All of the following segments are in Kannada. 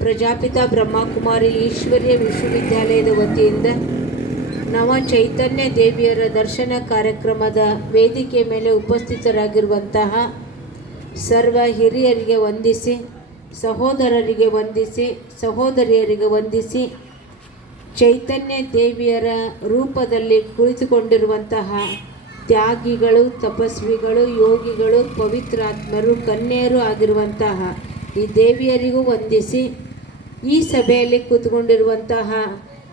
ಪ್ರಜಾಪಿತ ಬ್ರಹ್ಮಕುಮಾರಿ ಈಶ್ವರ್ಯ ವಿಶ್ವವಿದ್ಯಾಲಯದ ವತಿಯಿಂದ ನವ ಚೈತನ್ಯ ದೇವಿಯರ ದರ್ಶನ ಕಾರ್ಯಕ್ರಮದ ವೇದಿಕೆ ಮೇಲೆ ಉಪಸ್ಥಿತರಾಗಿರುವಂತಹ ಸರ್ವ ಹಿರಿಯರಿಗೆ ವಂದಿಸಿ, ಸಹೋದರರಿಗೆ ವಂದಿಸಿ, ಸಹೋದರಿಯರಿಗೆ ವಂದಿಸಿ, ಚೈತನ್ಯ ದೇವಿಯರ ರೂಪದಲ್ಲಿ ಕುಳಿತುಕೊಂಡಿರುವಂತಹ ತ್ಯಾಗಿಗಳು, ತಪಸ್ವಿಗಳು, ಯೋಗಿಗಳು, ಪವಿತ್ರಾತ್ಮರು, ಕನ್ಯೆಯರು ಆಗಿರುವಂತಹ ಈ ದೇವಿಯರಿಗೂ ವಂದಿಸಿ ಈ ಸಭೆಯಲ್ಲಿ ಕೂತ್ಕೊಂಡಿರುವಂತಹ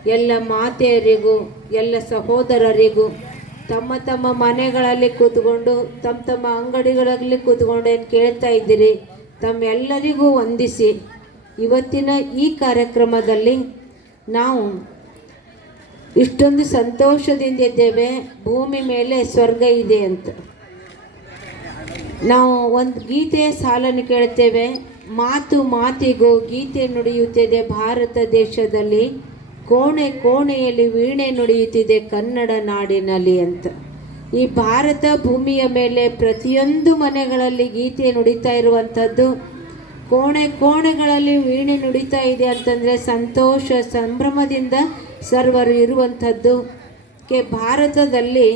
ಎಲ್ಲ ಮಾತೆಯರಿಗೂ, ಎಲ್ಲ ಸಹೋದರರಿಗೂ, ತಮ್ಮ ತಮ್ಮ ಮನೆಗಳಲ್ಲಿ ಕೂತ್ಕೊಂಡು, ತಮ್ಮ ತಮ್ಮ ಅಂಗಡಿಗಳಲ್ಲಿ ಕೂತ್ಕೊಂಡು ಏನು ಕೇಳ್ತಾ ಇದ್ದೀರಿ? ತಮ್ಮೆಲ್ಲರಿಗೂ ವಂದಿಸಿ. ಇವತ್ತಿನ ಈ ಕಾರ್ಯಕ್ರಮದಲ್ಲಿ ನಾವು ಇಷ್ಟೊಂದು ಸಂತೋಷದಿಂದ ಇದ್ದೇವೆ. ಭೂಮಿ ಮೇಲೆ ಸ್ವರ್ಗ ಇದೆ ಅಂತ. ನಾವು ಒಂದು ಗೀತೆಯ ಸಾಲನ್ನು ಕೇಳ್ತೇವೆ. ಮಾತು ಮಾತಿಗೂ ಗೀತೆ ನುಡಿಯುತ್ತಿದೆ ಭಾರತ ದೇಶದಲ್ಲಿ. ಕೋಣೆ ಕೋಣೆಯಲ್ಲಿ ವೀಣೆ ನುಡಿಯುತ್ತಿದೆ ಕನ್ನಡ ನಾಡಿನಲ್ಲಿ ಅಂತ. ಈ ಭಾರತ ಭೂಮಿಯ ಮೇಲೆ ಪ್ರತಿಯೊಂದು ಮನೆಗಳಲ್ಲಿ ಗೀತೆ ನುಡಿತಾ ಇರುವಂಥದ್ದು, ಕೋಣೆ ಕೋಣೆಗಳಲ್ಲಿ ವೀಣೆ ನುಡಿತಾ ಇದೆ ಅಂತಂದರೆ ಸಂತೋಷ, ಸಂಭ್ರಮದಿಂದ ಸರ್ವರು ಇರುವಂಥದ್ದು. ಕೆ ಭಾರತದಲ್ಲಿ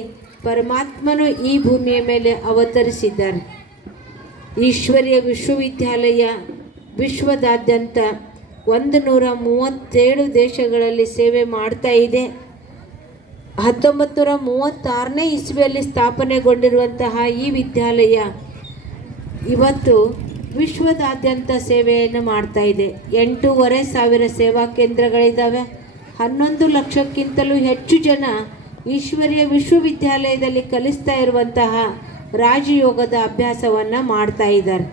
ಪರಮಾತ್ಮನು ಈ ಭೂಮಿಯ ಮೇಲೆ ಅವತರಿಸಿದ್ದಾನೆ ಈಶ್ವರ್ಯ ವಿಶ್ವವಿದ್ಯಾಲಯ ವಿಶ್ವದಾದ್ಯಂತ ಒಂದು ನೂರ ಮೂವತ್ತೇಳು ದೇಶಗಳಲ್ಲಿ ಸೇವೆ ಮಾಡ್ತಾ ಇದೆ. ಹತ್ತೊಂಬತ್ತು ನೂರ ಮೂವತ್ತಾರನೇ ಇಸ್ವಿಯಲ್ಲಿ ಸ್ಥಾಪನೆಗೊಂಡಿರುವಂತಹ ಈ ವಿದ್ಯಾಲಯ ಇವತ್ತು ವಿಶ್ವದಾದ್ಯಂತ ಸೇವೆಯನ್ನು ಮಾಡ್ತಾ ಇದೆ. ಎಂಟೂವರೆ ಸಾವಿರ ಸೇವಾ ಕೇಂದ್ರಗಳಿದ್ದಾವೆ. ಹನ್ನೊಂದು ಲಕ್ಷಕ್ಕಿಂತಲೂ ಹೆಚ್ಚು ಜನ ಈಶ್ವರ್ಯ ವಿಶ್ವವಿದ್ಯಾಲಯದಲ್ಲಿ ಕಲಿಸ್ತಾ ಇರುವಂತಹ ರಾಜಯೋಗದ ಅಭ್ಯಾಸವನ್ನು ಮಾಡ್ತಾ ಇದ್ದಾರೆ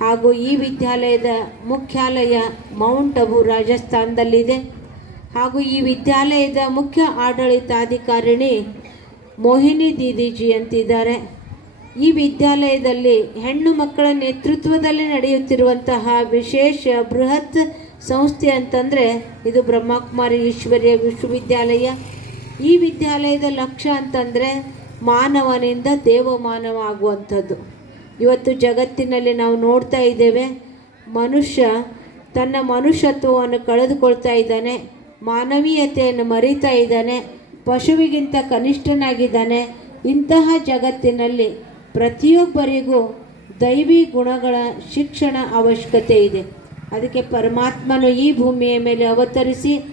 ಹಾಗೂ ಈ ವಿದ್ಯಾಲಯದ ಮುಖ್ಯಾಲಯ ಮೌಂಟ್ ಅಬು ರಾಜಸ್ಥಾನದಲ್ಲಿದೆ. ಹಾಗೂ ಈ ವಿದ್ಯಾಲಯದ ಮುಖ್ಯ ಆಡಳಿತಾಧಿಕಾರಿಣಿ ಮೋಹಿನಿ ದೀದಿಜಿ ಅಂತಿದ್ದಾರೆ. ಈ ವಿದ್ಯಾಲಯದಲ್ಲಿ ಹೆಣ್ಣು ಮಕ್ಕಳ ನೇತೃತ್ವದಲ್ಲಿ ನಡೆಯುತ್ತಿರುವಂತಹ ವಿಶೇಷ ಬೃಹತ್ ಸಂಸ್ಥೆ ಅಂತಂದರೆ ಇದು ಬ್ರಹ್ಮಕುಮಾರಿ ಈಶ್ವರ್ಯ ವಿಶ್ವವಿದ್ಯಾಲಯ. ಈ ವಿದ್ಯಾಲಯದ ಲಕ್ಷ್ಯ ಅಂತಂದರೆ ಮಾನವನಿಂದ ದೇವಮಾನವ ಆಗುವಂಥದ್ದು ಇವತ್ತು ಜಗತ್ತಿನಲ್ಲಿ ನಾವು ನೋಡ್ತಾ ಇದ್ದೇವೆ, ಮನುಷ್ಯ ತನ್ನ ಮನುಷ್ಯತ್ವವನ್ನು ಕಳೆದುಕೊಳ್ತಾ ಇದ್ದಾನೆ, ಮಾನವೀಯತೆಯನ್ನು ಮರಿತಾ ಇದ್ದಾನೆ, ಪಶುವಿಗಿಂತ ಕನಿಷ್ಠನಾಗಿದ್ದಾನೆ. ಇಂತಹ ಜಗತ್ತಿನಲ್ಲಿ ಪ್ರತಿಯೊಬ್ಬರಿಗೂ ದೈವಿ ಗುಣಗಳ ಶಿಕ್ಷಣ ಅವಶ್ಯಕತೆ ಇದೆ. ಅದಕ್ಕೆ ಪರಮಾತ್ಮನು ಈ ಭೂಮಿಯ ಮೇಲೆ ಅವತರಿಸಿ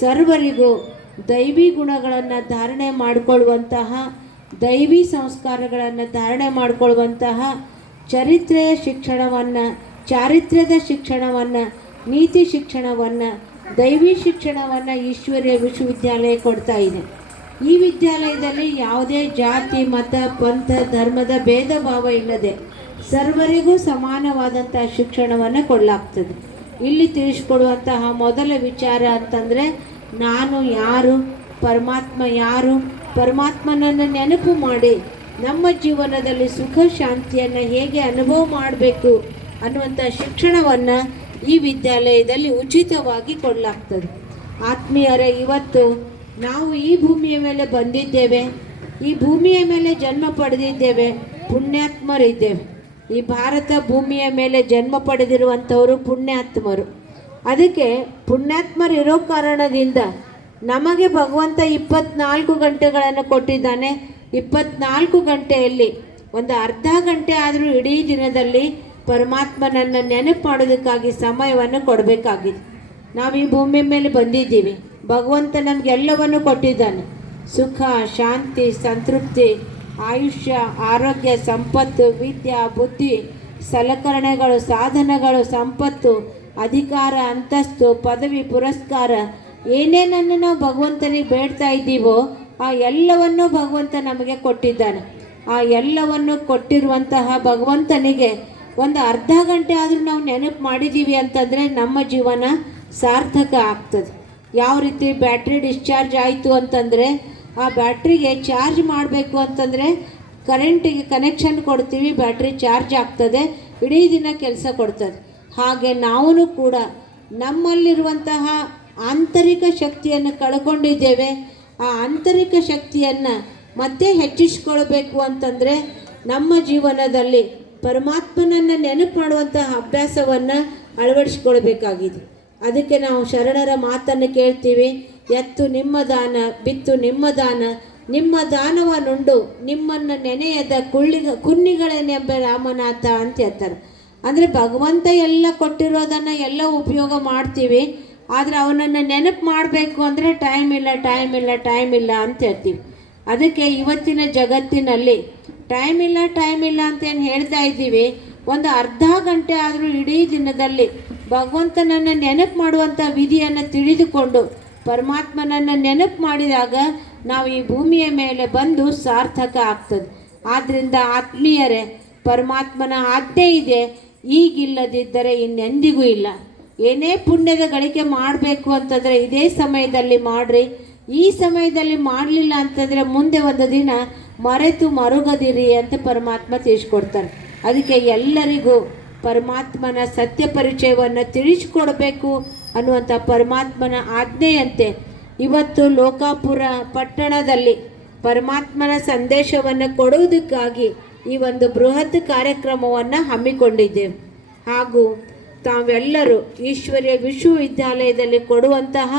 ಸರ್ವರಿಗೂ ದೈವಿ ಗುಣಗಳನ್ನು ಧಾರಣೆ ಮಾಡಿಕೊಳ್ಳುವಂತಹ ದೈವಿ ಸಂಸ್ಕಾರಗಳನ್ನು ಧಾರಣೆ ಮಾಡಿಕೊಳ್ಳುವಂತಹ ಚರಿತ್ರೆಯ ಶಿಕ್ಷಣವನ್ನು, ಚಾರಿತ್ರ್ಯದ ಶಿಕ್ಷಣವನ್ನು, ನೀತಿ ಶಿಕ್ಷಣವನ್ನು, ದೈವಿ ಶಿಕ್ಷಣವನ್ನು ಈಶ್ವರ್ಯ ವಿಶ್ವವಿದ್ಯಾಲಯ ಕೊಡ್ತಾ ಇದೆ. ಈ ವಿದ್ಯಾಲಯದಲ್ಲಿ ಯಾವುದೇ ಜಾತಿ, ಮತ, ಪಂಥ, ಧರ್ಮದ ಭೇದ ಭಾವ ಇಲ್ಲದೆ ಸರ್ವರಿಗೂ ಸಮಾನವಾದಂತಹ ಶಿಕ್ಷಣವನ್ನು ಕೊಡಲಾಗ್ತದೆ. ಇಲ್ಲಿ ತಿಳಿಸ್ಕೊಡುವಂತಹ ಮೊದಲ ವಿಚಾರ ಅಂತಂದರೆ, ನಾನು ಯಾರು, ಪರಮಾತ್ಮ ಯಾರು ಪರಮಾತ್ಮನನ್ನು ನೆನಪು ಮಾಡಿ ನಮ್ಮ ಜೀವನದಲ್ಲಿ ಸುಖ ಶಾಂತಿಯನ್ನು ಹೇಗೆ ಅನುಭವ ಮಾಡಬೇಕು ಅನ್ನುವಂಥ ಶಿಕ್ಷಣವನ್ನು ಈ ವಿದ್ಯಾಲಯದಲ್ಲಿ ಉಚಿತವಾಗಿ ಕೊಡಲಾಗ್ತದೆ. ಆತ್ಮೀಯರೇ, ಇವತ್ತು ನಾವು ಈ ಭೂಮಿಯ ಮೇಲೆ ಬಂದಿದ್ದೇವೆ, ಈ ಭೂಮಿಯ ಮೇಲೆ ಜನ್ಮ ಪಡೆದಿದ್ದೇವೆ, ಪುಣ್ಯಾತ್ಮರಿದ್ದೇವೆ. ಈ ಭಾರತ ಭೂಮಿಯ ಮೇಲೆ ಜನ್ಮ ಪಡೆದಿರುವಂಥವರು ಪುಣ್ಯಾತ್ಮರು. ಅದಕ್ಕೆ ಪುಣ್ಯಾತ್ಮರಿರೋ ಕಾರಣದಿಂದ ನಮಗೆ ಭಗವಂತ ಇಪ್ಪತ್ನಾಲ್ಕು ಗಂಟೆಗಳನ್ನು ಕೊಟ್ಟಿದ್ದಾನೆ. ಇಪ್ಪತ್ನಾಲ್ಕು ಗಂಟೆಯಲ್ಲಿ, ಒಂದು ಅರ್ಧ ಗಂಟೆ ಆದರೂ ಇಡೀ ದಿನದಲ್ಲಿ ಪರಮಾತ್ಮನನ್ನು ನೆನಪು ಮಾಡೋದಕ್ಕಾಗಿ ಸಮಯವನ್ನು ಕೊಡಬೇಕಾಗಿದೆ. ನಾವು ಈ ಭೂಮಿ ಮೇಲೆ ಬಂದಿದ್ದೀವಿ. ಭಗವಂತ ನಮಗೆಲ್ಲವನ್ನು ಕೊಟ್ಟಿದ್ದಾನೆ. ಸುಖ, ಶಾಂತಿ, ಸಂತೃಪ್ತಿ, ಆಯುಷ್ಯ, ಆರೋಗ್ಯ, ಸಂಪತ್ತು, ವಿದ್ಯಾ, ಬುದ್ಧಿ, ಸಲಕರಣೆಗಳು, ಸಾಧನಗಳು, ಸಂಪತ್ತು, ಅಧಿಕಾರ, ಅಂತಸ್ತು, ಪದವಿ, ಪುರಸ್ಕಾರ ಏನೇನನ್ನು ನಾವು ಭಗವಂತನಿಗೆ ಬೇಡ್ತಾ ಇದ್ದೀವೋ, ಆ ಎಲ್ಲವನ್ನು ಭಗವಂತ ನಮಗೆ ಕೊಟ್ಟಿದ್ದಾನೆ. ಆ ಎಲ್ಲವನ್ನು ಕೊಟ್ಟಿರುವಂತಹ ಭಗವಂತನಿಗೆ ಒಂದು ಅರ್ಧ ಗಂಟೆ ಆದರೂ ನಾವು ನೆನಪು ಮಾಡಿದ್ದೀವಿ ಅಂತಂದರೆ ನಮ್ಮ ಜೀವನ ಸಾರ್ಥಕ ಆಗ್ತದೆ. ಯಾವ ರೀತಿ ಬ್ಯಾಟ್ರಿ ಡಿಸ್ಚಾರ್ಜ್ ಆಯಿತು ಅಂತಂದರೆ, ಆ ಬ್ಯಾಟ್ರಿಗೆ ಚಾರ್ಜ್ ಮಾಡಬೇಕು ಅಂತಂದರೆ ಕರೆಂಟಿಗೆ ಕನೆಕ್ಷನ್ ಕೊಡ್ತೀವಿ, ಬ್ಯಾಟ್ರಿ ಚಾರ್ಜ್ ಆಗ್ತದೆ, ಇಡೀ ದಿನ ಕೆಲಸ ಕೊಡ್ತದೆ. ಹಾಗೆ ನಾವೂ ಕೂಡ ನಮ್ಮಲ್ಲಿರುವಂತಹ ಆಂತರಿಕ ಶಕ್ತಿಯನ್ನು ಕಳ್ಕೊಂಡಿದ್ದೇವೆ. ಆ ಆಂತರಿಕ ಶಕ್ತಿಯನ್ನು ಮತ್ತೆ ಹೆಚ್ಚಿಸ್ಕೊಳ್ಬೇಕು ಅಂತಂದರೆ ನಮ್ಮ ಜೀವನದಲ್ಲಿ ಪರಮಾತ್ಮನನ್ನು ನೆನಪು ಮಾಡುವಂತಹ ಅಭ್ಯಾಸವನ್ನು ಅಳವಡಿಸ್ಕೊಳ್ಬೇಕಾಗಿದೆ. ಅದಕ್ಕೆ ನಾವು ಶರಣರ ಮಾತನ್ನು ಕೇಳ್ತೀವಿ. ಎತ್ತು ನಿಮ್ಮ ದಾನ, ಬಿತ್ತು ನಿಮ್ಮ ದಾನ, ನಿಮ್ಮ ದಾನವನ್ನುಂಡು ನುಂಡು ನಿಮ್ಮನ್ನು ನೆನೆಯದ ಕುಳ್ಳಿಗ ಕುನ್ನಿಗಳೇನೆಂಬ ರಾಮನಾಥ ಅಂತ ಹೇಳ್ತಾರೆ. ಅಂದರೆ ಭಗವಂತ ಎಲ್ಲ ಕೊಟ್ಟಿರೋದನ್ನು ಎಲ್ಲ ಉಪಯೋಗ ಮಾಡ್ತೀವಿ. ಆದರೆ ಅವನನ್ನು ನೆನಪು ಮಾಡಬೇಕು ಅಂದರೆ ಟೈಮ್ ಇಲ್ಲ ಟೈಮ್ ಇಲ್ಲ ಟೈಮ್ ಇಲ್ಲ ಅಂತ ಹೇಳ್ತೀವಿ. ಅದಕ್ಕೆ ಇವತ್ತಿನ ಜಗತ್ತಿನಲ್ಲಿ ಟೈಮ್ ಇಲ್ಲ ಟೈಮ್ ಇಲ್ಲ ಅಂತ ಏನು ಹೇಳ್ತಾ ಇದ್ದೀವಿ? ಒಂದು ಅರ್ಧ ಗಂಟೆ ಆದರೂ ಇಡೀ ದಿನದಲ್ಲಿ ಭಗವಂತನನ್ನು ನೆನಪು ಮಾಡುವಂಥ ವಿಧಿಯನ್ನು ತಿಳಿದುಕೊಂಡು ಪರಮಾತ್ಮನನ್ನು ನೆನಪು ಮಾಡಿದಾಗ ನಾವು ಈ ಭೂಮಿಯ ಮೇಲೆ ಬಂದು ಸಾರ್ಥಕ ಆಗ್ತದೆ. ಆದ್ದರಿಂದ ಆತ್ಮೀಯರೇ, ಪರಮಾತ್ಮನ ಆಜ್ಞೆ ಇದೆ, ಈಗಿಲ್ಲದಿದ್ದರೆ ಇನ್ನೆಂದಿಗೂ ಇಲ್ಲ. ಏನೇ ಪುಣ್ಯದ ಗಳಿಕೆ ಮಾಡಬೇಕು ಅಂತಂದರೆ ಇದೇ ಸಮಯದಲ್ಲಿ ಮಾಡಿರಿ. ಈ ಸಮಯದಲ್ಲಿ ಮಾಡಲಿಲ್ಲ ಅಂತಂದರೆ ಮುಂದೆ ಒಂದು ದಿನ ಮರೆತು ಮರುಗದಿರಿ ಅಂತ ಪರಮಾತ್ಮ ತಿಳಿಸ್ಕೊಡ್ತಾರೆ ಅದಕ್ಕೆ ಎಲ್ಲರಿಗೂ ಪರಮಾತ್ಮನ ಸತ್ಯ ಪರಿಚಯವನ್ನು ತಿಳಿಸ್ಕೊಡ್ಬೇಕು ಅನ್ನುವಂಥ ಪರಮಾತ್ಮನ ಆಜ್ಞೆಯಂತೆ ಇವತ್ತು ಲೋಕಾಪುರ ಪಟ್ಟಣದಲ್ಲಿ ಪರಮಾತ್ಮನ ಸಂದೇಶವನ್ನು ಕೊಡುವುದಕ್ಕಾಗಿ ಈ ಒಂದು ಬೃಹತ್ ಕಾರ್ಯಕ್ರಮವನ್ನು ಹಮ್ಮಿಕೊಂಡಿದ್ದೇವೆ. ಹಾಗೂ ತಾವೆಲ್ಲರೂ ಈಶ್ವರ್ಯ ವಿಶ್ವವಿದ್ಯಾಲಯದಲ್ಲಿ ಕೊಡುವಂತಹ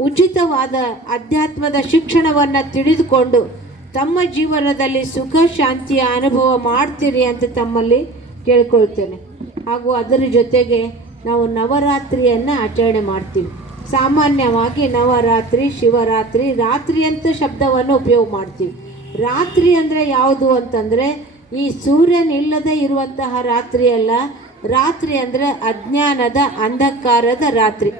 ಉಚಿತವಾದ ಅಧ್ಯಾತ್ಮದ ಶಿಕ್ಷಣವನ್ನು ತಿಳಿದುಕೊಂಡು ತಮ್ಮ ಜೀವನದಲ್ಲಿ ಸುಖ, ಶಾಂತಿಯ ಅನುಭವ ಮಾಡ್ತೀರಿ ಅಂತ ತಮ್ಮಲ್ಲಿ ಕೇಳ್ಕೊಳ್ತೇನೆ. ಹಾಗೂ ಅದರ ಜೊತೆಗೆ ನಾವು ನವರಾತ್ರಿಯನ್ನು ಆಚರಣೆ ಮಾಡ್ತೀವಿ. ಸಾಮಾನ್ಯವಾಗಿ ನವರಾತ್ರಿ, ಶಿವರಾತ್ರಿ ರಾತ್ರಿ ಅಂತ ಶಬ್ದವನ್ನು ಉಪಯೋಗ ಮಾಡ್ತೀವಿ. ರಾತ್ರಿ ಅಂದರೆ ಯಾವುದು ಅಂತಂದರೆ ಈ ಸೂರ್ಯನಿಲ್ಲದೆ ಇರುವಂತಹ ರಾತ್ರಿ ಅಲ್ಲ ರಾತ್ರಿ ಅಂದರೆ ಅಜ್ಞಾನದ ಅಂಧಕಾರದ ರಾತ್ರಿ.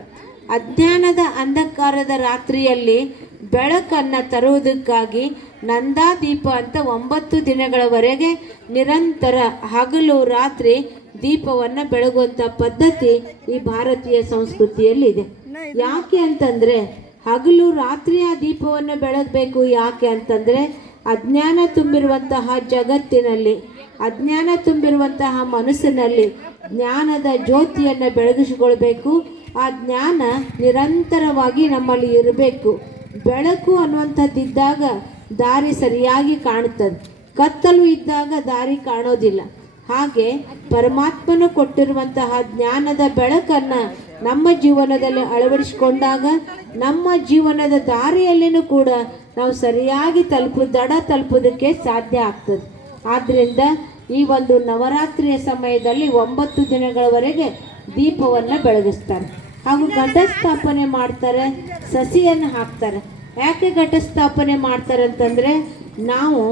ಅಜ್ಞಾನದ ಅಂಧಕಾರದ ರಾತ್ರಿಯಲ್ಲಿ ಬೆಳಕನ್ನು ತರುವುದಕ್ಕಾಗಿ ನಂದಾದೀಪ ಅಂತ ಒಂಬತ್ತು ದಿನಗಳವರೆಗೆ ನಿರಂತರ ಹಗಲು ರಾತ್ರಿ ದೀಪವನ್ನು ಬೆಳಗುವಂಥ ಪದ್ಧತಿ ಈ ಭಾರತೀಯ ಸಂಸ್ಕೃತಿಯಲ್ಲಿದೆ ಯಾಕೆ ಅಂತಂದರೆ ಹಗಲು ರಾತ್ರಿ ಆ ದೀಪವನ್ನು ಬೆಳಗಬೇಕು ಯಾಕೆ ಅಂತಂದರೆ ಅಜ್ಞಾನ ತುಂಬಿರುವಂತಹ ಜಗತ್ತಿನಲ್ಲಿ ಅಜ್ಞಾನ ತುಂಬಿರುವಂತಹ ಮನಸ್ಸಿನಲ್ಲಿ ಜ್ಞಾನದ ಜ್ಯೋತಿಯನ್ನು ಬೆಳಗಿಸಿಕೊಳ್ಬೇಕು. ಆ ಜ್ಞಾನ ನಿರಂತರವಾಗಿ ನಮ್ಮಲ್ಲಿ ಇರಬೇಕು. ಬೆಳಕು ಅನ್ನುವಂಥದ್ದಿದ್ದಾಗ ದಾರಿ ಸರಿಯಾಗಿ ಕಾಣುತ್ತದೆ. ಕತ್ತಲು ಇದ್ದಾಗ ದಾರಿ ಕಾಣೋದಿಲ್ಲ. ಹಾಗೆ ಪರಮಾತ್ಮನು ಕೊಟ್ಟಿರುವಂತಹ ಜ್ಞಾನದ ಬೆಳಕನ್ನು ನಮ್ಮ ಜೀವನದಲ್ಲಿ ಅಳವಡಿಸಿಕೊಂಡಾಗ ನಮ್ಮ ಜೀವನದ ದಾರಿಯಲ್ಲಿನೂ ಕೂಡ ನಾವು ಸರಿಯಾಗಿ ತಲುಪು ದಡ ತಲುಪೋದಕ್ಕೆ ಸಾಧ್ಯ ಆಗ್ತದೆ. ಆದ್ದರಿಂದ ಈ ಒಂದು ನವರಾತ್ರಿಯ ಸಮಯದಲ್ಲಿ ಒಂಬತ್ತು ದಿನಗಳವರೆಗೆ ದೀಪವನ್ನು ಬೆಳಗಿಸ್ತಾರೆ. ಹಾಗೂ ಘಟಸ್ಥಾಪನೆ ಮಾಡ್ತಾರೆ, ಸಸಿಯನ್ನು ಹಾಕ್ತಾರೆ. ಯಾಕೆ ಘಟಸ್ಥಾಪನೆ ಮಾಡ್ತಾರೆ ಅಂತಂದರೆ, ನಾವು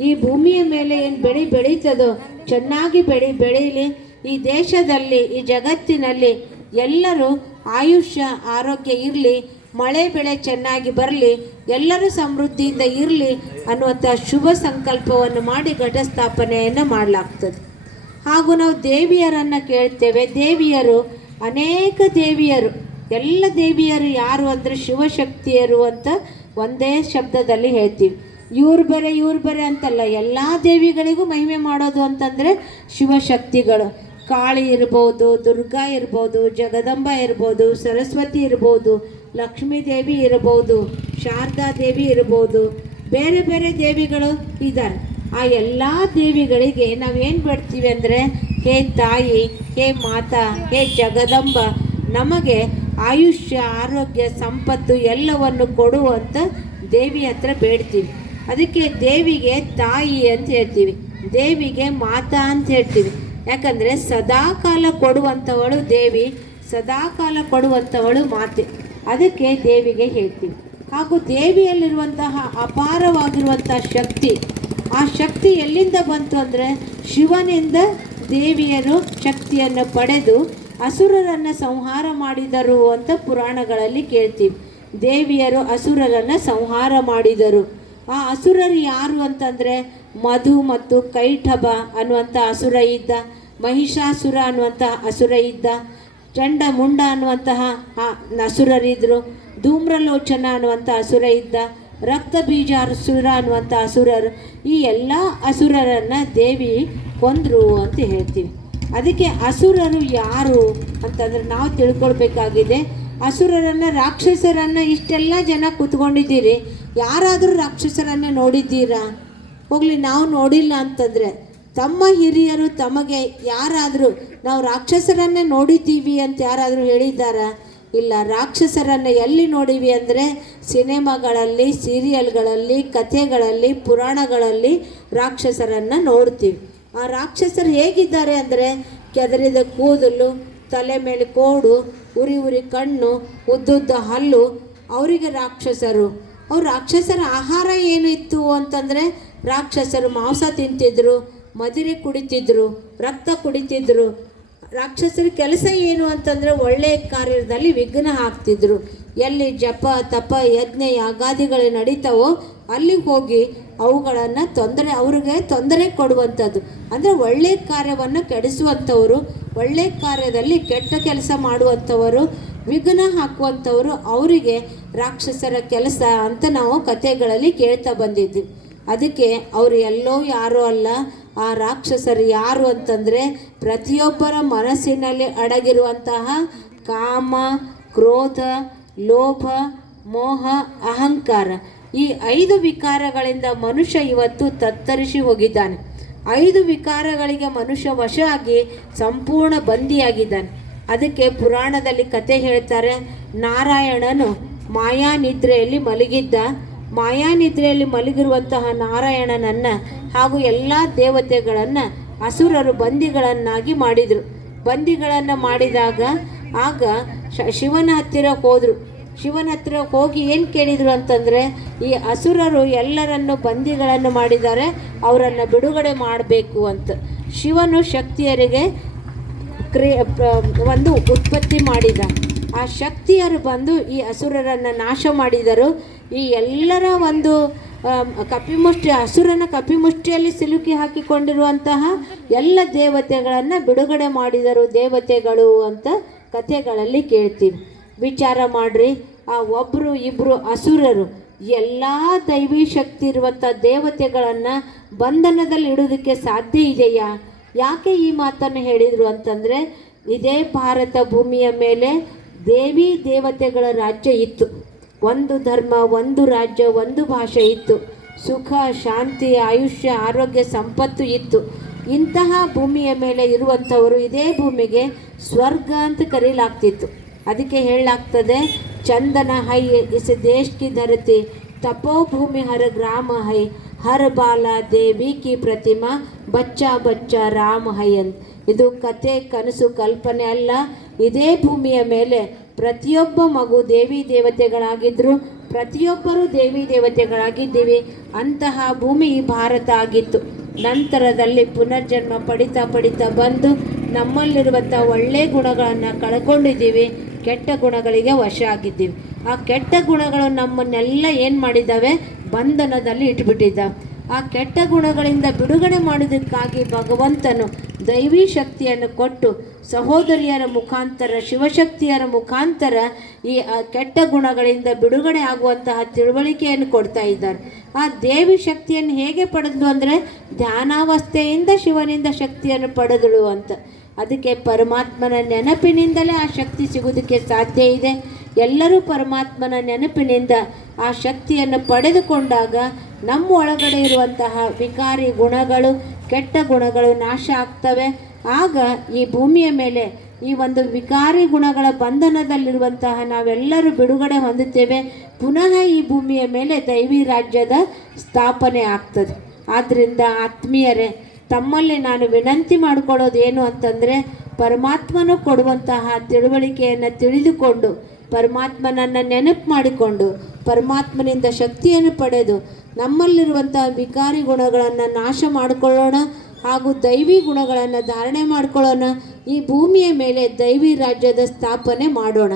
ಈ ಭೂಮಿಯ ಮೇಲೆ ಏನು ಬೆಳೆ ಬೆಳೀತದೋ, ಚೆನ್ನಾಗಿ ಬೆಳೆ ಬೆಳೀಲಿ, ಈ ದೇಶದಲ್ಲಿ, ಈ ಜಗತ್ತಿನಲ್ಲಿ ಎಲ್ಲರೂ ಆಯುಷ್ಯ, ಆರೋಗ್ಯ ಇರಲಿ ಮಳೆ ಬೆಳೆ ಚೆನ್ನಾಗಿ ಬರಲಿ, ಎಲ್ಲರೂ ಸಮೃದ್ಧಿಯಿಂದ ಇರಲಿ ಅನ್ನುವಂಥ ಶುಭ ಸಂಕಲ್ಪವನ್ನು ಮಾಡಿ ಘಟಸ್ಥಾಪನೆಯನ್ನು ಮಾಡಲಾಗ್ತದೆ. ಹಾಗೂ ನಾವು ದೇವಿಯರನ್ನು ಕೇಳ್ತೇವೆ. ದೇವಿಯರು, ಅನೇಕ ದೇವಿಯರು, ಎಲ್ಲ ದೇವಿಯರು ಯಾರು ಅಂದರೆ ಶಿವಶಕ್ತಿಯರು ಅಂತ ಒಂದೇ ಶಬ್ದದಲ್ಲಿ ಹೇಳ್ತೀವಿ. ಇವ್ರು ಬರೆ ಇವ್ರು ಬರೆ ಅಂತಲ್ಲ, ಎಲ್ಲ ದೇವಿಗಳಿಗೂ ಮಹಿಮೆ ಮಾಡೋದು ಅಂತಂದರೆ ಶಿವಶಕ್ತಿಗಳು. ಕಾಳಿ ಇರ್ಬೋದು, ದುರ್ಗಾ ಇರ್ಬೋದು, ಜಗದಂಬ ಇರ್ಬೋದು, ಸರಸ್ವತಿ ಇರ್ಬೋದು ಲಕ್ಷ್ಮೀ ದೇವಿ ಇರಬಹುದು, ಶಾರದಾ ದೇವಿ ಇರಬಹುದು, ಬೇರೆ ಬೇರೆ ದೇವಿಗಳು ಇದ್ದಾರೆ. ಆ ಎಲ್ಲ ದೇವಿಗಳಿಗೆ ನಾವೇನು ಬಿಡ್ತೀವಿ ಅಂದರೆ, ಹೇ ತಾಯಿ, ಹೇ ಮಾತಾ, ಹೇ ಜಗದಂಬ, ನಮಗೆ ಆಯುಷ್ಯ, ಆರೋಗ್ಯ, ಸಂಪತ್ತು ಎಲ್ಲವನ್ನು ಕೊಡುವಂತ ದೇವಿ ಹತ್ರ ಬೇಡ್ತೀವಿ. ಅದಕ್ಕೆ ದೇವಿಗೆ ತಾಯಿ ಅಂತ ಹೇಳ್ತೀವಿ. ದೇವಿಗೆ ಮಾತಾ ಅಂತ ಹೇಳ್ತೀವಿ. ಯಾಕಂದರೆ ಸದಾಕಾಲ ಕೊಡುವಂಥವಳು ದೇವಿ, ಸದಾಕಾಲ ಕೊಡುವಂಥವಳು ಮಾತೆ. ಅದಕ್ಕೆ ದೇವಿಗೆ ಹೇಳ್ತೀವಿ ಹಾಗೂ ದೇವಿಯಲ್ಲಿರುವಂತಹ ಅಪಾರವಾಗಿರುವಂಥ ಶಕ್ತಿ, ಆ ಶಕ್ತಿ ಎಲ್ಲಿಂದ ಬಂತು ಅಂದರೆ ಶಿವನಿಂದ ದೇವಿಯರು ಶಕ್ತಿಯನ್ನು ಪಡೆದು ಅಸುರರನ್ನು ಸಂಹಾರ ಮಾಡಿದರು ಅಂತ ಪುರಾಣಗಳಲ್ಲಿ ಕೇಳ್ತೀವಿ. ದೇವಿಯರು ಅಸುರರನ್ನು ಸಂಹಾರ ಮಾಡಿದರು. ಆ ಅಸುರರು ಯಾರು ಅಂತಂದರೆ ಮಧು ಮತ್ತು ಕೈಠಬ ಅನ್ನುವಂಥ ಅಸುರ ಇದ್ದ, ಮಹಿಷಾಸುರ ಅನ್ನುವಂಥ ಅಸುರ ಇದ್ದ ಚಂಡ ಮುಂಡ ಅನ್ನುವಂತಹ ಅಸುರರಿದ್ದರು ಧೂಮ್ರಲೋಚನ ಅನ್ನುವಂಥ ಅಸುರ ಇದ್ದ ರಕ್ತ ಬೀಜ ಅಸುರ ಅನ್ನುವಂಥ ಅಸುರರು, ಈ ಎಲ್ಲ ಅಸುರರನ್ನು ದೇವಿ ಕೊಂದರು ಅಂತ ಹೇಳ್ತೀವಿ. ಅದಕ್ಕೆ ಅಸುರರು ಯಾರು ಅಂತಂದ್ರೆ ನಾವು ತಿಳ್ಕೊಳ್ಬೇಕಾಗಿದೆ, ಅಸುರರನ್ನು ರಾಕ್ಷಸರನ್ನು ಇಷ್ಟೆಲ್ಲ ಜನ ಕೂತ್ಕೊಂಡಿದ್ದೀರಿ, ಯಾರಾದರೂ ರಾಕ್ಷಸರನ್ನು ನೋಡಿದ್ದೀರಾ? ಹೋಗಲಿ, ನಾವು ನೋಡಿಲ್ಲ ಅಂತಂದರೆ ತಮ್ಮ ಹಿರಿಯರು ತಮಗೆ ಯಾರಾದರೂ ನಾವು ರಾಕ್ಷಸರನ್ನೇ ನೋಡಿದ್ದೀವಿ ಅಂತ ಯಾರಾದರೂ ಹೇಳಿದ್ದಾರಾ? ಇಲ್ಲ, ರಾಕ್ಷಸರನ್ನು ಎಲ್ಲಿ ನೋಡಿವಿ ಅಂದರೆ ಸಿನಿಮಾಗಳಲ್ಲಿ, ಸೀರಿಯಲ್ಗಳಲ್ಲಿ, ಕಥೆಗಳಲ್ಲಿ, ಪುರಾಣಗಳಲ್ಲಿ ರಾಕ್ಷಸರನ್ನು ನೋಡ್ತೀವಿ. ಆ ರಾಕ್ಷಸರು ಹೇಗಿದ್ದಾರೆ ಅಂದರೆ ಕೆದರಿದ ಕೂದಲು, ತಲೆ ಮೇಲೆ ಕೋಡು, ಉರಿ ಉರಿ ಕಣ್ಣು, ಉದ್ದುದ್ದ ಹಲ್ಲು, ಅವರಿಗೆ ರಾಕ್ಷಸರು. ಅವ್ರು ರಾಕ್ಷಸರ ಆಹಾರ ಏನು ಇತ್ತು ಅಂತಂದರೆ ರಾಕ್ಷಸರು ಮಾಂಸ ತಿಂತಿದ್ರು ಮದಿರೆ ಕುಡಿತಿದ್ರು, ರಕ್ತ ಕುಡಿತಿದ್ರು. ರಾಕ್ಷಸರ ಕೆಲಸ ಏನು ಅಂತಂದರೆ ಒಳ್ಳೆಯ ಕಾರ್ಯದಲ್ಲಿ ವಿಘ್ನ ಹಾಕ್ತಿದ್ರು. ಎಲ್ಲಿ ಜಪ, ತಪ, ಯಜ್ಞ, ಯಾಗಾದಿಗಳು ನಡೀತಾವೋ ಅಲ್ಲಿಗೆ ಹೋಗಿ ಅವುಗಳನ್ನು ತೊಂದರೆ, ಅವ್ರಿಗೆ ತೊಂದರೆ ಕೊಡುವಂಥದ್ದು. ಅಂದರೆ ಒಳ್ಳೆಯ ಕಾರ್ಯವನ್ನು ಕೆಡಿಸುವಂಥವರು, ಒಳ್ಳೆಯ ಕಾರ್ಯದಲ್ಲಿ ಕೆಟ್ಟ ಕೆಲಸ ಮಾಡುವಂಥವರು, ವಿಘ್ನ ಹಾಕುವಂಥವರು ಅವರಿಗೆ ರಾಕ್ಷಸರ ಕೆಲಸ ಅಂತ ನಾವು ಕಥೆಗಳಲ್ಲಿ ಕೇಳ್ತಾ ಬಂದಿದ್ವಿ. ಅದಕ್ಕೆ ಅವರು ಎಲ್ಲೋ ಯಾರೋ ಅಲ್ಲ ಆ ರಾಕ್ಷಸರು ಯಾರು ಅಂತಂದರೆ ಪ್ರತಿಯೊಬ್ಬರ ಮನಸ್ಸಿನಲ್ಲಿ ಅಡಗಿರುವಂತಹ ಕಾಮ, ಕ್ರೋಧ, ಲೋಭ, ಮೋಹ, ಅಹಂಕಾರ. ಈ ಐದು ವಿಕಾರಗಳಿಂದ ಮನುಷ್ಯ ಇವತ್ತು ತತ್ತರಿಸಿ ಹೋಗಿದ್ದಾನೆ. ಐದು ವಿಕಾರಗಳಿಗೆ ಮನುಷ್ಯ ವಶ ಆಗಿ ಸಂಪೂರ್ಣ ಬಂದಿಯಾಗಿದ್ದಾನೆ. ಅದಕ್ಕೆ ಪುರಾಣದಲ್ಲಿ ಕತೆ ಹೇಳ್ತಾರೆ, ನಾರಾಯಣನು ಮಾಯಾ ನಿದ್ರೆಯಲ್ಲಿ ಮಲಗಿದ್ದ ಮಾಯಾನಿದ್ರೆಯಲ್ಲಿ ಮಲಗಿರುವಂತಹ ನಾರಾಯಣನನ್ನು ಹಾಗೂ ಎಲ್ಲ ದೇವತೆಗಳನ್ನು ಅಸುರರು ಬಂದಿಗಳನ್ನಾಗಿ ಮಾಡಿದರು. ಬಂದಿಗಳನ್ನು ಮಾಡಿದಾಗ ಆಗ ಶಿವನ ಹತ್ತಿರ ಹೋದರು. ಶಿವನ ಹತ್ತಿರ ಹೋಗಿ ಏನು ಕೇಳಿದರು ಅಂತಂದರೆ, ಈ ಅಸುರರು ಎಲ್ಲರನ್ನು ಬಂದಿಗಳನ್ನು ಮಾಡಿದ್ದಾರೆ, ಅವರನ್ನು ಬಿಡುಗಡೆ ಮಾಡಬೇಕು ಅಂತ. ಶಿವನು ಶಕ್ತಿಯರಿಗೆ ಕ್ರಿಯೆ ಒಂದು ಉತ್ಪತ್ತಿ ಮಾಡಿದ. ಆ ಶಕ್ತಿಯರು ಬಂದು ಈ ಅಸುರರನ್ನು ನಾಶ ಮಾಡಿದರು. ಈ ಎಲ್ಲರ ಒಂದು ಕಪಿಮುಷ್ಟಿ ಹಸುರನ ಕಪಿಮುಷ್ಟಿಯಲ್ಲಿ ಸಿಲುಕಿ ಹಾಕಿಕೊಂಡಿರುವಂತಹ ಎಲ್ಲ ದೇವತೆಗಳನ್ನು ಬಿಡುಗಡೆ ಮಾಡಿದರು ದೇವತೆಗಳು ಅಂತ ಕಥೆಗಳಲ್ಲಿ ಕೇಳ್ತೀವಿ. ವಿಚಾರ ಮಾಡಿರಿ, ಆ ಒಬ್ಬರು ಇಬ್ಬರು ಅಸುರರು ಎಲ್ಲ ದೈವಿ ಶಕ್ತಿ ಇರುವಂಥ ದೇವತೆಗಳನ್ನು ಬಂಧನದಲ್ಲಿ ಇಡೋದಕ್ಕೆ ಸಾಧ್ಯ ಇದೆಯಾ? ಯಾಕೆ ಈ ಮಾತನ್ನು ಹೇಳಿದರು ಅಂತಂದರೆ, ಇದೇ ಭಾರತ ಭೂಮಿಯ ಮೇಲೆ ದೇವಿ ದೇವತೆಗಳ ರಾಜ್ಯ ಇತ್ತು. ಒಂದು ಧರ್ಮ, ಒಂದು ರಾಜ್ಯ, ಒಂದು ಭಾಷೆ ಇತ್ತು. ಸುಖ, ಶಾಂತಿ, ಆಯುಷ್ಯ, ಆರೋಗ್ಯ, ಸಂಪತ್ತು ಇತ್ತು. ಇಂತಹ ಭೂಮಿಯ ಮೇಲೆ ಇರುವಂಥವರು ಇದೇ ಭೂಮಿಗೆ ಸ್ವರ್ಗ ಅಂತ ಕರೀಲಾಗ್ತಿತ್ತು. ಅದಕ್ಕೆ ಹೇಳಲಾಗ್ತದೆ, ಚಂದನ ಹೈ ಇಸ್ ದೇಶ್ ಕಿ ಧರತಿ ತಪೋಭೂಮಿ ಹರ ಗ್ರಾಮ ಹೈ, ಹರ ಬಾಲ ದೇವಿ ಕಿ ಪ್ರತಿಮಾ, ಬಚ್ಚ ಬಚ್ಚ ರಾಮ ಹೈ ಅಂತ ಇದು ಕತೆ, ಕನಸು, ಕಲ್ಪನೆ ಅಲ್ಲ. ಇದೇ ಭೂಮಿಯ ಮೇಲೆ ಪ್ರತಿಯೊಬ್ಬ ಮಗು ದೇವಿ ದೇವತೆಗಳಾಗಿದ್ದರು ಪ್ರತಿಯೊಬ್ಬರು ದೇವಿ ದೇವತೆಗಳಾಗಿದ್ದೀವಿ. ಅಂತಹ ಭೂಮಿ ಭಾರತ ಆಗಿತ್ತು. ನಂತರದಲ್ಲಿ ಪುನರ್ಜನ್ಮ ಪಡಿತಾ ಪಡಿತಾ ಬಂದು ನಮ್ಮಲ್ಲಿರುವಂಥ ಒಳ್ಳೆಯ ಗುಣಗಳನ್ನು ಕಳ್ಕೊಂಡಿದ್ದೀವಿ. ಕೆಟ್ಟ ಗುಣಗಳಿಗೆ ವಶ ಆಗಿದ್ದೀವಿ. ಆ ಕೆಟ್ಟ ಗುಣಗಳು ನಮ್ಮನ್ನೆಲ್ಲ ಏನು ಮಾಡಿದ್ದಾವೆ? ಬಂಧನದಲ್ಲಿ ಇಟ್ಬಿಟ್ಟಿದ್ದಾವೆ. ಆ ಕೆಟ್ಟ ಗುಣಗಳಿಂದ ಬಿಡುಗಡೆ ಮಾಡೋದಕ್ಕಾಗಿ ಭಗವಂತನು ದೈವಿ ಶಕ್ತಿಯನ್ನು ಕೊಟ್ಟು ಸಹೋದರಿಯರ ಮುಖಾಂತರ, ಶಿವಶಕ್ತಿಯರ ಮುಖಾಂತರ ಈ ಕೆಟ್ಟ ಗುಣಗಳಿಂದ ಬಿಡುಗಡೆ ಆಗುವಂತಹ ತಿಳುವಳಿಕೆಯನ್ನು ಕೊಡ್ತಾ ಇದ್ದಾರೆ. ಆ ದೇವಿ ಶಕ್ತಿಯನ್ನು ಹೇಗೆ ಪಡೆದ್ಲು ಅಂದರೆ ಧ್ಯಾನಾವಸ್ಥೆಯಿಂದ ಶಿವನಿಂದ ಶಕ್ತಿಯನ್ನು ಪಡೆದಳು ಅಂತ. ಅದಕ್ಕೆ ಪರಮಾತ್ಮನ ನೆನಪಿನಿಂದಲೇ ಆ ಶಕ್ತಿ ಸಿಗೋದಕ್ಕೆ ಸಾಧ್ಯ ಇದೆ. ಎಲ್ಲರೂ ಪರಮಾತ್ಮನ ನೆನಪಿನಿಂದ ಆ ಶಕ್ತಿಯನ್ನು ಪಡೆದುಕೊಂಡಾಗ ನಮ್ಮ ಒಳಗಡೆ ಇರುವಂತಹ ವಿಕಾರಿ ಗುಣಗಳು, ಕೆಟ್ಟ ಗುಣಗಳು ನಾಶ ಆಗ್ತವೆ. ಆಗ ಈ ಭೂಮಿಯ ಮೇಲೆ ಈ ಒಂದು ವಿಕಾರಿ ಗುಣಗಳ ಬಂಧನದಲ್ಲಿರುವಂತಹ ನಾವೆಲ್ಲರೂ ಬಿಡುಗಡೆ ಹೊಂದುತ್ತೇವೆ. ಪುನಃ ಈ ಭೂಮಿಯ ಮೇಲೆ ದೈವಿ ರಾಜ್ಯದ ಸ್ಥಾಪನೆ ಆಗ್ತದೆ. ಆದ್ದರಿಂದ ಆತ್ಮೀಯರೇ, ತಮ್ಮಲ್ಲಿ ನಾನು ವಿನಂತಿ ಮಾಡಿಕೊಳ್ಳೋದು ಏನು ಅಂತಂದರೆ, ಪರಮಾತ್ಮನು ಕೊಡುವಂತಹ ತಿಳುವಳಿಕೆಯನ್ನು ತಿಳಿದುಕೊಂಡು ಪರಮಾತ್ಮನನ್ನು ನೆನಪು ಮಾಡಿಕೊಂಡು ಪರಮಾತ್ಮನಿಂದ ಶಕ್ತಿಯನ್ನು ಪಡೆದು ನಮ್ಮಲ್ಲಿರುವಂತಹ ವಿಕಾರಿ ಗುಣಗಳನ್ನು ನಾಶ ಮಾಡಿಕೊಳ್ಳೋಣ ಹಾಗೂ ದೈವಿ ಗುಣಗಳನ್ನು ಧಾರಣೆ ಮಾಡಿಕೊಳ್ಳೋಣ. ಈ ಭೂಮಿಯ ಮೇಲೆ ದೈವಿ ರಾಜ್ಯದ ಸ್ಥಾಪನೆ ಮಾಡೋಣ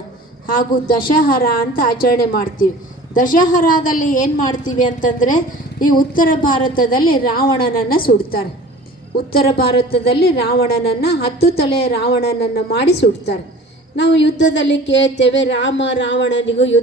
ಹಾಗೂ ದಶಹರ ಅಂತ ಆಚರಣೆ ಮಾಡ್ತೀವಿ. ದಶಹರಾದಲ್ಲಿ ಏನು ಮಾಡ್ತೀವಿ ಅಂತಂದರೆ ಈ ಉತ್ತರ ಭಾರತದಲ್ಲಿ ರಾವಣನನ್ನು ಸುಡ್ತಾರೆ. ಉತ್ತರ ಭಾರತದಲ್ಲಿ ರಾವಣನನ್ನು ಹತ್ತು ತಲೆಯ ರಾವಣನನ್ನು ಮಾಡಿ ಸುಡ್ತಾರೆ. ನಾವು ಯುದ್ಧದಲ್ಲಿ ಕೇಳ್ತೇವೆ ರಾಮ ರಾವಣನಿಗೂ ಯುದ್ಧ